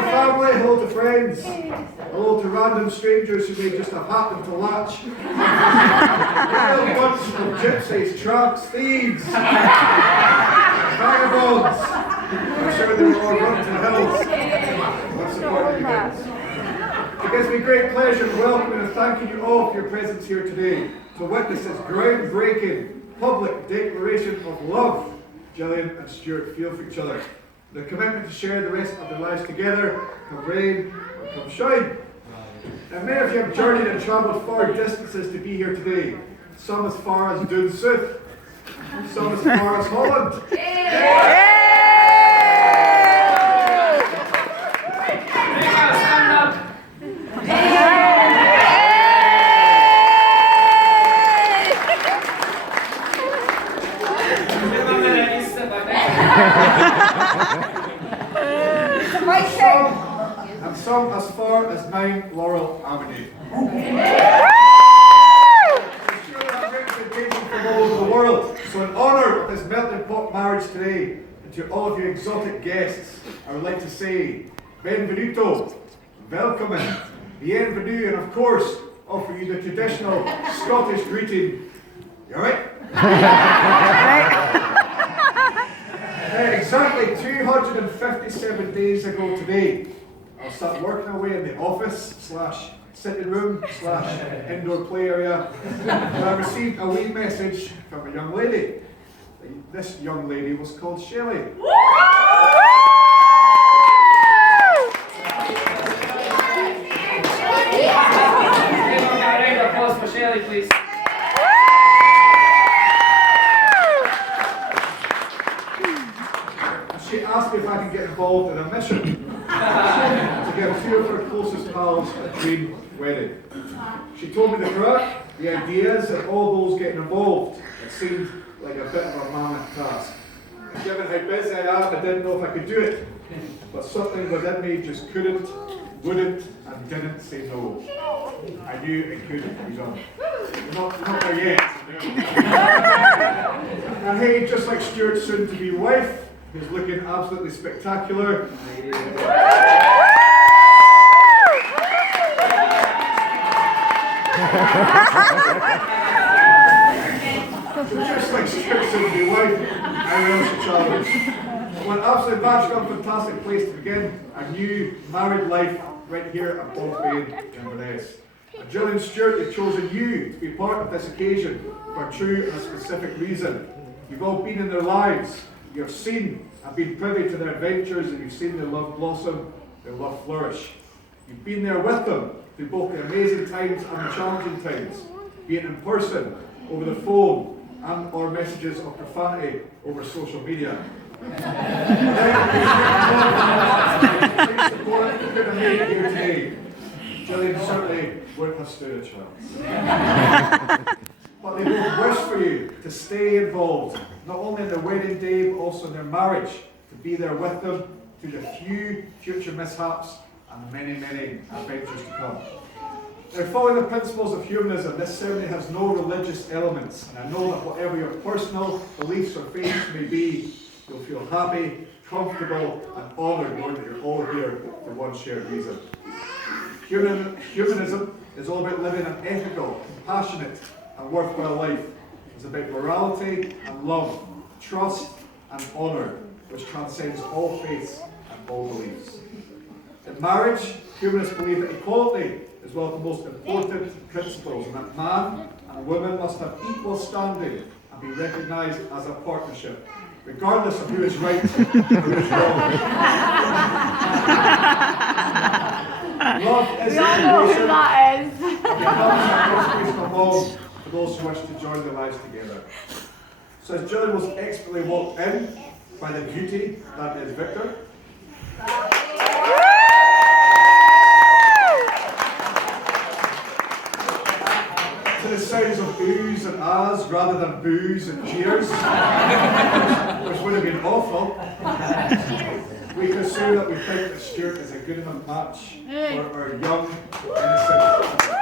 family, hello to friends, hello to random strangers who may just have happened to latch. A bunch of gypsies, tramps, thieves, vagabonds. I'm sure they will all run to the hills. Let's support the begins. It gives me great pleasure welcoming and thanking you all for your presence here today to witness this groundbreaking public declaration of love Gillian and Stuart feel for each other. The commitment to share the rest of their lives together, come rain or come shine. Now, many of you have journeyed and travelled far distances to be here today. Some as far as Dune South, some as far as Holland. And some as far as 9 Laurel Avenue. From all over the world. So in honour of this melting pot marriage today, and to all of you exotic guests, I would like to say, benvenuto, welcome, bienvenue, and of course, offer you the traditional Scottish greeting. You alright? Exactly 257 days ago today, I sat working away in the office / sitting room / indoor play area, and I received a wee message from a young lady. This young lady was called Shelley. Applause for Shelley, please. She asked me if I could get involved in a mission to give 2 of her closest pals a dream wedding. She told me the crack, the ideas, and all those getting involved. It seemed like a bit of a mammoth task. Given how busy I am, I didn't know if I could do it. But something within me just couldn't, wouldn't, and didn't say no. I knew it could be done. Not there yet. And hey, just like Stuart's soon-to-be wife, who's looking absolutely spectacular. Just like Stuart's soon-to-be wife, I relish the challenge. What an absolute magical and fantastic place to begin a new married life right here at Bogbain, Inverness. And Gillian and Stuart, they've chosen you to be part of this occasion for a true and a specific reason. You've all been in their lives. You've seen and been privy to their adventures, and you've seen their love blossom, their love flourish. You've been there with them through both the amazing times and the challenging times, be it in person, over the phone, and or messages of profanity over social media. Gillian certainly wouldn't have stood a chance. But they both wish for you to stay involved, not only in their wedding day, but also in their marriage, to be there with them through the few future mishaps and many, many adventures to come. Now, following the principles of humanism, this ceremony has no religious elements, and I know that whatever your personal beliefs or faiths may be, you'll feel happy, comfortable, and honoured knowing that you're all here for one shared reason. Humanism is all about living an ethical, compassionate, and worthwhile life. It's about morality and love, trust and honour, which transcends all faiths and all beliefs. In marriage, humanists believe that equality is one of the most important principles, and that man and woman must have equal standing and be recognised as a partnership, regardless of who is right and who is wrong. Love is the foundation of becoming a constitutional home for those who wish to join their lives together. So as Gillian was expertly walked in by the beauty that is Victor, to the sounds of oohs and ahs rather than boos and cheers, which would have been awful, we can assume that we think that Stuart is a good enough match for our young, innocent.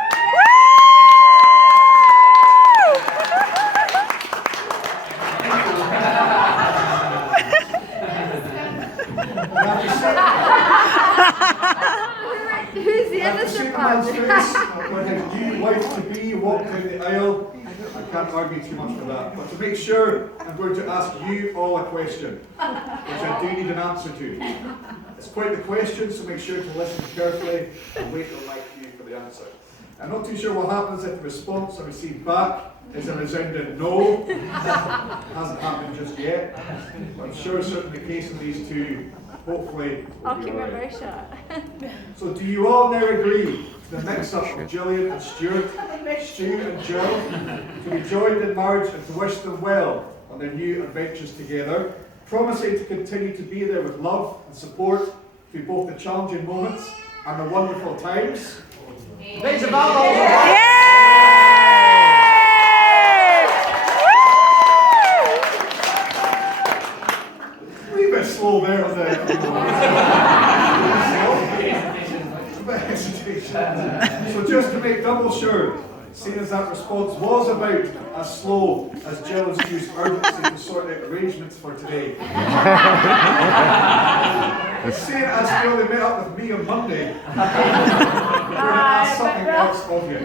the man's face when his new wife-to-be walked down the aisle, I can't argue too much for that. But to make sure, I'm going to ask you all a question, which I do need an answer to. It's quite the question, so make sure to listen carefully and wait till I cue for the answer. I'm not too sure what happens if the response I receive back is a resounding no. It hasn't happened just yet, but I'm sure it's certainly the case in these two. Hopefully, I'll keep my mouth shut. So do you all now agree to the mix-up of Gillian and Stuart, Stu and Jill, to be joined in marriage and to wish them well on their new adventures together, promising to continue to be there with love and support through both the challenging moments and the wonderful times? Thanks about all. A wee bit slow there with the hesitation. So just to make double sure, seeing as that response was about as slow as Jill has used urgency to sort out arrangements for today. Seeing as you only met up with me on Monday, we're going to ask something else of you.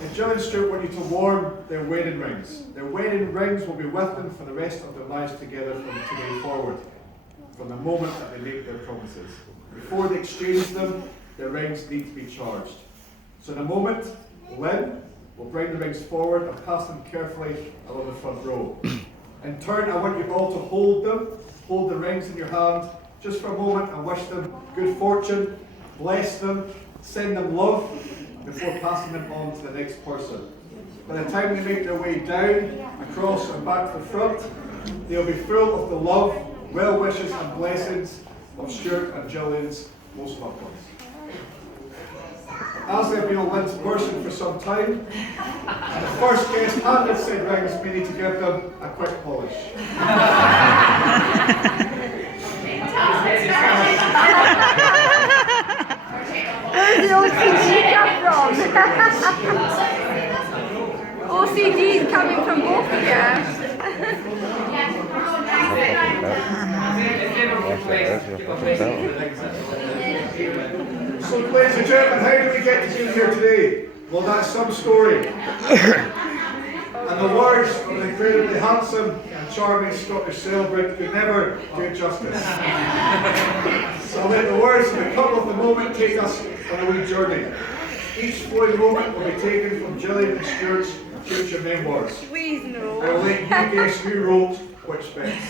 And Jill and Stuart want you to warm their wedding rings. Their wedding rings will be with them for the rest of their lives together from today forward, from the moment that they make their promises. Before they exchange them, their rings need to be charged. So in a moment, Lynn will bring the rings forward and pass them carefully along the front row. In turn, I want you all to hold the rings in your hand just for a moment and wish them good fortune, bless them, send them love before passing them on to the next person. By the time they make their way down, across and back to the front, they'll be full of the love, well wishes and blessings of Stuart and Gillian's most loved ones. As they've been on Lynn's person for some time, and the first guest handed said rings, we need to give them a quick polish. Where's the OCD come from? OCD is coming from both of you. So, ladies and gentlemen, how do we get to be here today? Well, that's some story. And the words of the incredibly handsome and charming Scottish celebrant could never do it justice. So I'll let the words of a couple of the moment take us on a wee journey. Each flowing moment will be taken from Gillian and Stuart's future memoirs. Please no. I'll let you guess who wrote which bits.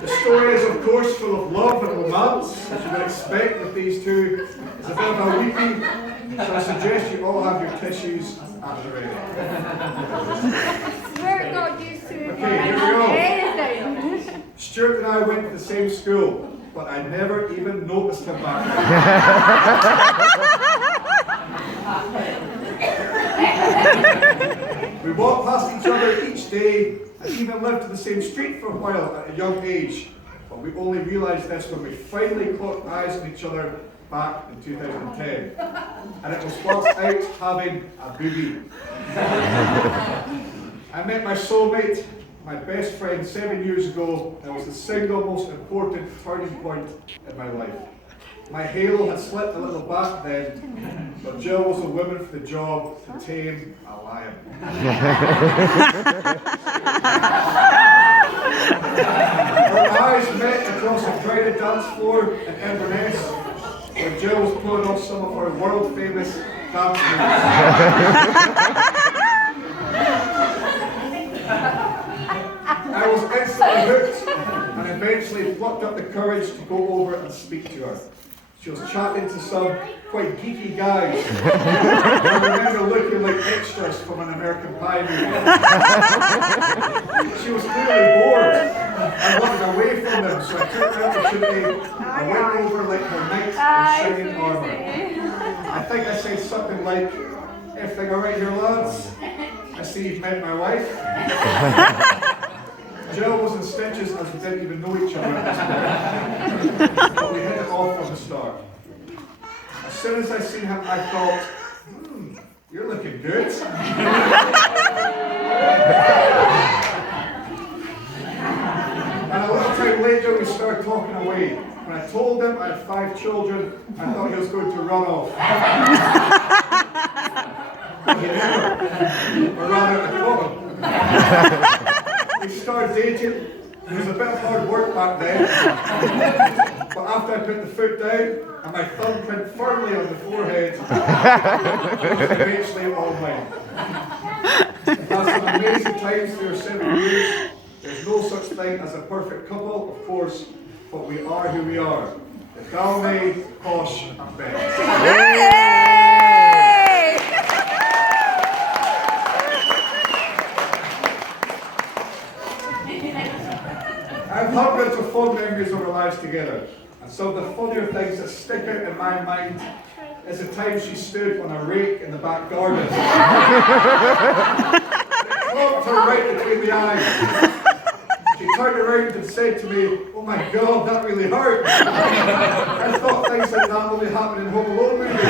The story is, of course, full of love and romance, as you would expect with these two. It's a bit of a weepy, so I suggest you all have your tissues at the ready. We're not used to Okay, here we go. Stuart and I went to the same school, but I never even noticed him back then. We walked past each other each day and even lived in the same street for a while at a young age. But we only realised this when we finally caught eyes on each other back in 2010. And it was whilst out having a boogie. I met my soulmate, my best friend, 7 years ago, and it was the single most important turning point in my life. My halo had slipped a little back then, but Jill was a woman for the job to tame a lion. Our eyes met across a crowded dance floor in Inverness, where Jill was pulling off some of her world-famous dance moves. I was instantly hooked and eventually plucked up the courage to go over and speak to her. She was chatting to some quite geeky guys. I remember looking like extras from an American Pie movie. She was clearly bored and wanted away from them, so I took the opportunity and went over like her knight in shining armour. I think I said something like, "Everything alright here, lads? I see you've met my wife." Jill was in stitches as we didn't even know each other at this point. But we hit it off from the start. As soon as I seen him, I thought, you're looking good. And a little time later, we started talking away. When I told him I had 5 children, I thought he was going to run off. But he never. Or rather, I caught him. We started dating. It was a bit of hard work back then. But after I put the foot down and my thumbprint firmly on the forehead, it was eventually all mine. We've had some amazing times through 7 years. There's no such thing as a perfect couple, of course, but we are who we are. The Galway, Posh and Beth. I have hundreds of fond memories of our lives together, and some of the funnier things that stick out in my mind is the time she stood on a rake in the back garden. It clocked her right between the eyes. She turned around and said to me, "Oh my God, that really hurt." I thought things like that only happened in Home Alone movies.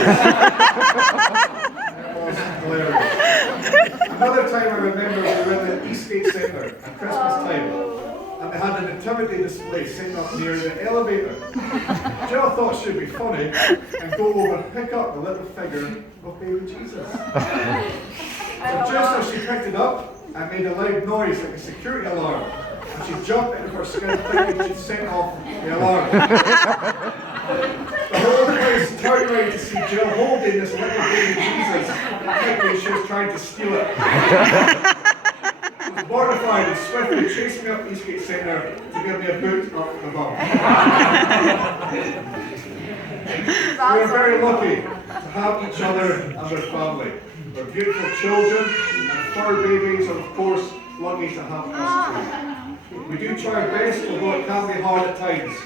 It was hilarious. Another time I remember we were in the Eastgate Centre at Christmas time, and they had a nativity display sitting up near the elevator. Jill thought she'd be funny and go over and pick up the little figure of baby Jesus. So just as she picked it up, I made a loud noise like a security alarm. And she jumped out of her skin thinking she'd set off the alarm. The whole place turned around to see Jill holding this little baby Jesus, thinking she was trying to steal it. I was mortified and swiftly chased me up Eastgate Centre to give me a boot up the bum. We are very lucky to have each other and our family. We're beautiful children, and fur babies are of course lucky to have us too. We do try our best, although it can be hard at times.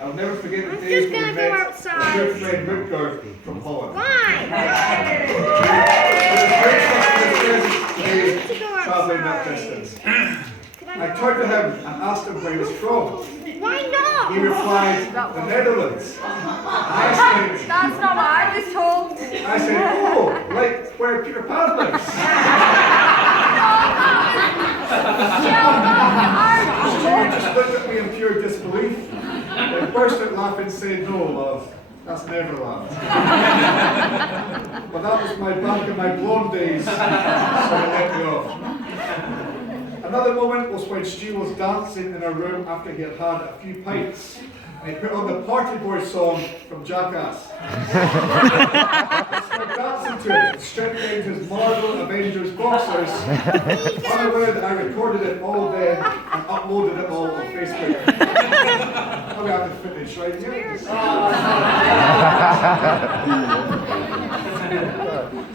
I'll never forget the days when we met our good friend Rutger from Holland. Travelling that distance. I turned to him and asked him where he was from. Why not? He replied, "The Netherlands." That's not what I was told. I said, "Oh, like where Peter Pan lives." Stuart just looked at me in pure disbelief. Then burst out laughing and said, "No, love, that's never laughed." But that was back in my blonde days, so he let me off. Another moment was when Stu was dancing in our room after he had had a few pints. And he put on the Party Boy song from Jackass. I started dancing to it, stripped down his Marvel Avengers boxers, unaware that I recorded it all then and uploaded it all on Facebook. We have the footage right here.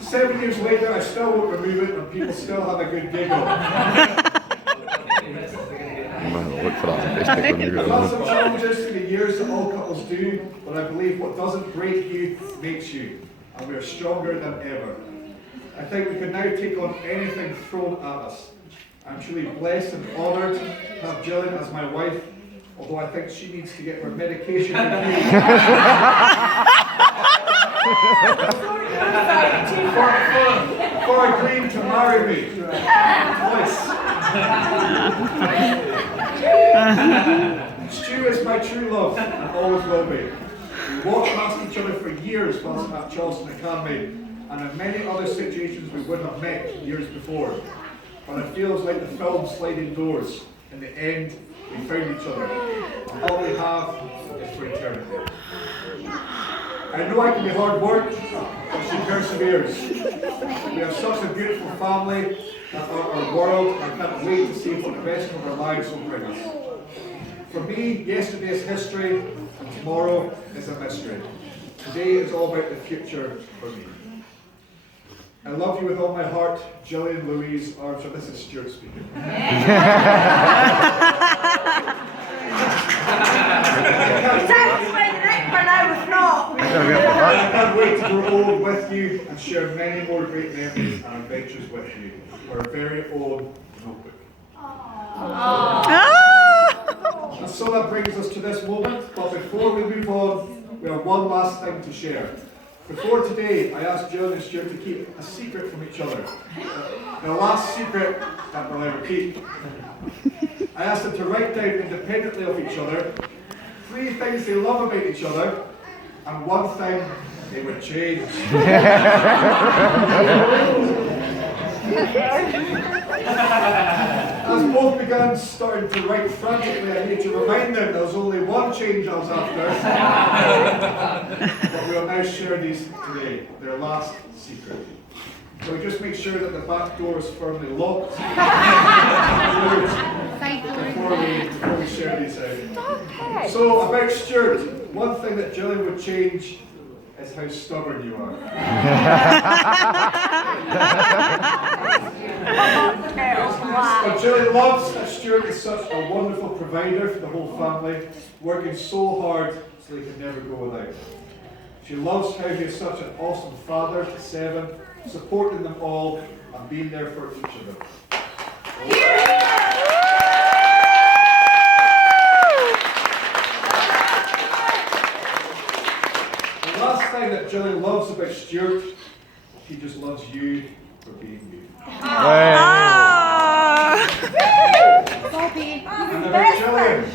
7 years later, I still won't remove it, and people still have a good giggle. Look for that on Facebook when you I've had some challenges through the years that all couples do, but I believe what doesn't break you makes you, and we are stronger than ever. I think we can now take on anything thrown at us. I'm truly blessed and honoured to have Gillian as my wife, although I think she needs to get her medication reviewed. for agreeing to marry me twice. Stu is my true love and always will be. We walked past each other for years whilst at Charleston Academy, and in many other situations we would have met years before. But it feels like the film Sliding Doors. In the end, we found each other. And all we have is for eternity. I know I can be hard work, but she perseveres. We have such a beautiful family that are our world, and I can't wait to see what the rest of our lives will bring us. For me, yesterday is history, and tomorrow is a mystery. Today is all about the future for me. I love you with all my heart, Gillian Louise Archer. This is Stuart speaking. I can't wait to grow old with you and share many more great memories and adventures with you. Our very own notebook. And so that brings us to this moment, but before we move on, we have one last thing to share. Before today, I asked Gillian and Stuart to keep a secret from each other. The last secret that will ever keep. I asked them to write down independently of each other 3 things they love about each other, and 1 thing they would change. As both began starting to write frantically, I need to remind them there was only 1 change I was after. But we'll now share these today, their last secret. So we just make sure that the back door is firmly locked before we share these out. So about Stuart, 1 thing that Gillian would change is how stubborn you are. But Gillian loves that Stuart is such a wonderful provider for the whole family, working so hard so they can never go without. She loves how he is such an awesome father to 7, supporting them all and being there for each of them. The last thing that Gillian loves about Stuart, she just loves you for being you. And about Gillian,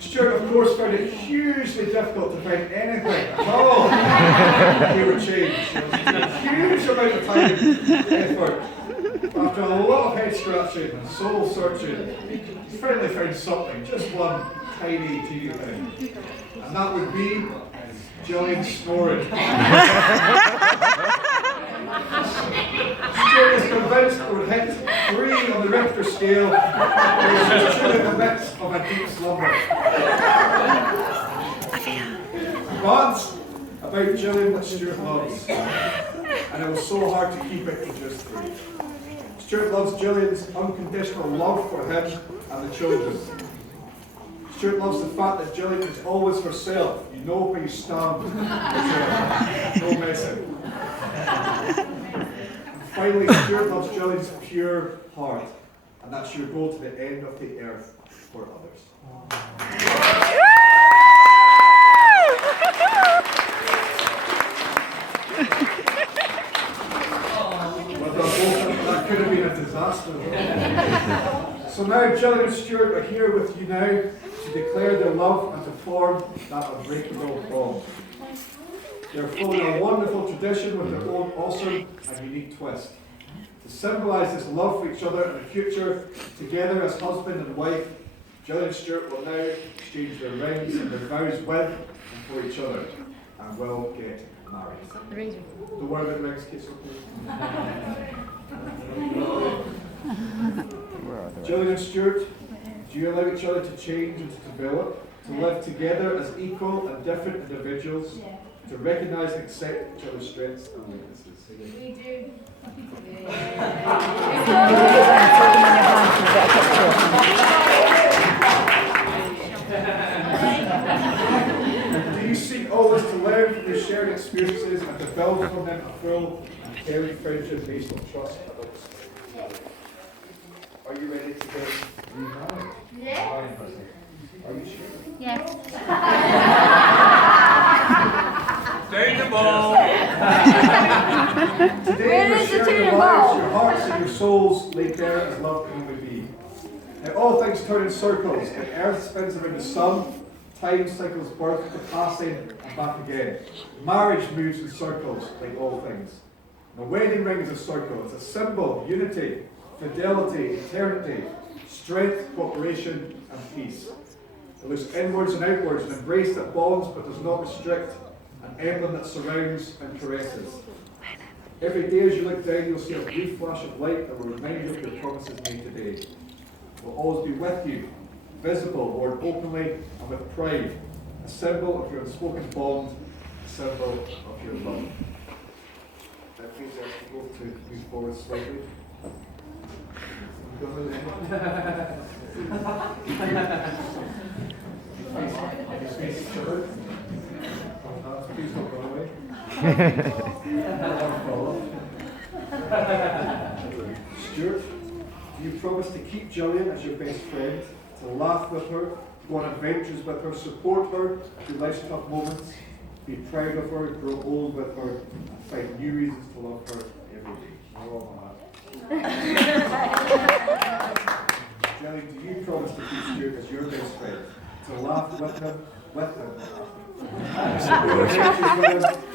Stuart, of course, found it hugely difficult to find anything at all he would change. It was a huge amount of time and effort. After a lot of head scratching and soul searching, he finally found something, just 1 tiny, teeny thing. And that would be Gillian snoring. Stuart is convinced it would hit 3 on the Richter scale when he was in the midst of a deep slumber. But about Gillian that Stuart loves, and it was so hard to keep it to just 3. Stuart loves Gillian's unconditional love for him and the children. Stuart loves the fact that Gillian is always herself. You know where you stand. No messing. Finally, Stuart loves Gillian's pure heart, and that she'll go to the end of the earth for others. Well, that could have been a disaster. So now Gillian and Stuart are here with you now to declare their love and to form that unbreakable bond. They're following a wonderful tradition with their own awesome and unique twist. To symbolise this love for each other and the future, together as husband and wife, Gillian and Stuart will now exchange their rings and their vows with and for each other, and will get married. Don't worry about the rings, kids. Gillian and Stuart, do you allow each other to change and to develop, to live together as equal and different individuals? To recognise and accept each other's strengths and weaknesses. We do. Do you seek always to learn from your shared experiences and to build from them a full and caring friendship based on trust and respect? Are you ready to get remarried? Yeah. Are you sure? Yes. Turn the ball. Today you're sharing your lives, your hearts and your souls laid bare as love can only be. Now all things turn in circles. The earth spins around the sun, time cycles birth to passing and back again. Marriage moves in circles like all things. The wedding ring is a circle. It's a symbol of unity, fidelity, eternity, strength, cooperation and peace. It looks inwards and outwards, an embrace that bonds but does not restrict, an emblem that surrounds and caresses. Every day as you look down, you'll see a brief flash of light that will remind you of your promises made today. It will always be with you, visible, worn openly and with pride, a symbol of your unspoken bond, a symbol of your love. That please ask you both to move forward slightly. Face each other. Please don't run away. Stuart, do you promise to keep Gillian as your best friend, to laugh with her, go on adventures with her, support her through life's tough moments, be proud of her, grow old with her, and find new reasons to love her every day? Do Gillian, do you promise to keep Stuart as your best friend? To laugh with him,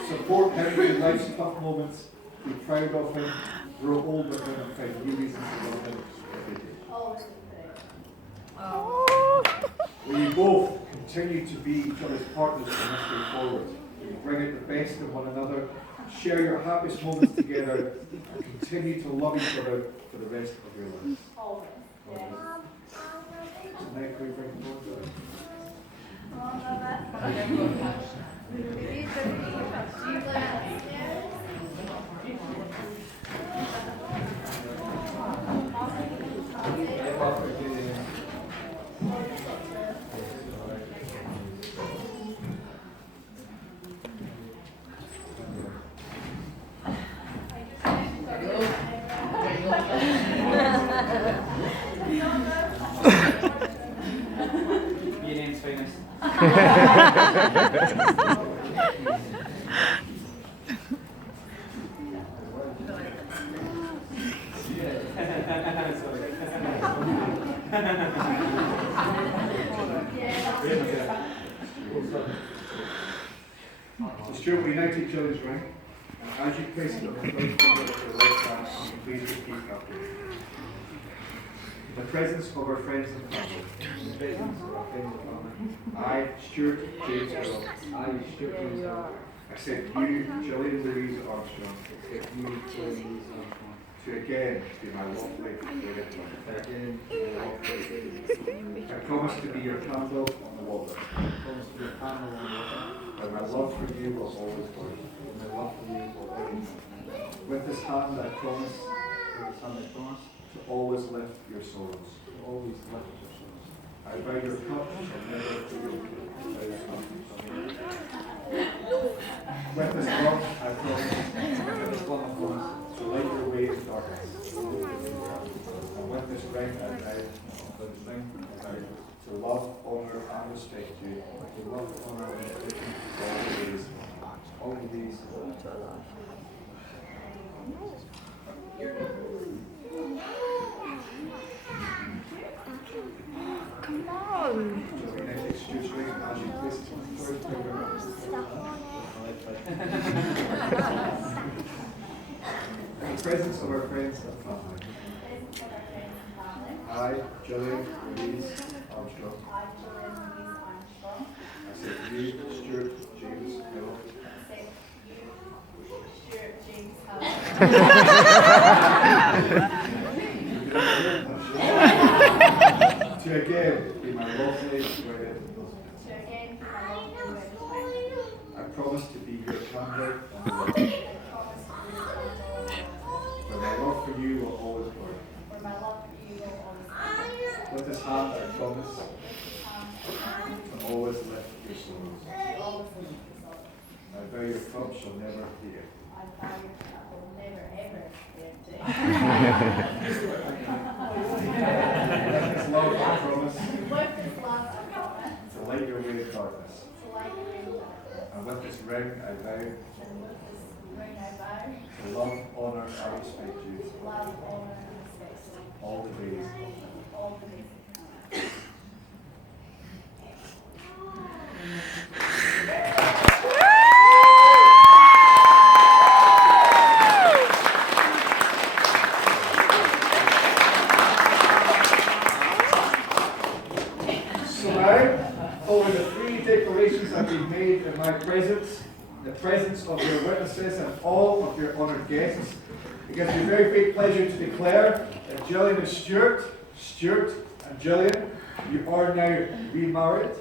support him in life's tough moments, be proud of him, grow old with him, and find new reasons to love him every day. Will you both continue to be each other's partners from this day forward? Will you bring out the best in one another, share your happiest moments together, and continue to love each other for the rest of your lives? Always. Yeah. So now can we bring them both together? Your name's famous. So Stuart, we now take Gillian's ring, and as you place it on the right finger of your right hand, please repeat after me. In the presence of our friends and family, in the presence of our friends and family, I, Stuart James Earl, accept you, Gillian Louise Armstrong, to again be my lawfully wedded wife. I promise to be your candle on the water. And my love for you will always burn. With this hand I promise to always lift your sorrows. I vow your cup shall never be broken. With this love I promise to light your way in darkness. And with this ring I vow to love, honour and respect you. To love, honour and respect you all the days of our life. Come on. In the presence of our friends and family, I, Gillian Louise Armstrong, accept you, Stuart James Hill, to again be my lawfully wedded husband. I promise to be your candle on the road. For my love for you will always burn. With this hand I promise to always lift your sorrows. I vow your cup shall never be empty. With this love I promise to light your way in darkness. And with this ring I vow to love, honour and respect you all the days. Over the three declarations that we've made in my presence, the presence of your witnesses and all of your honoured guests, it gives me very great pleasure to declare that Gillian and Stuart and Gillian, you are now remarried.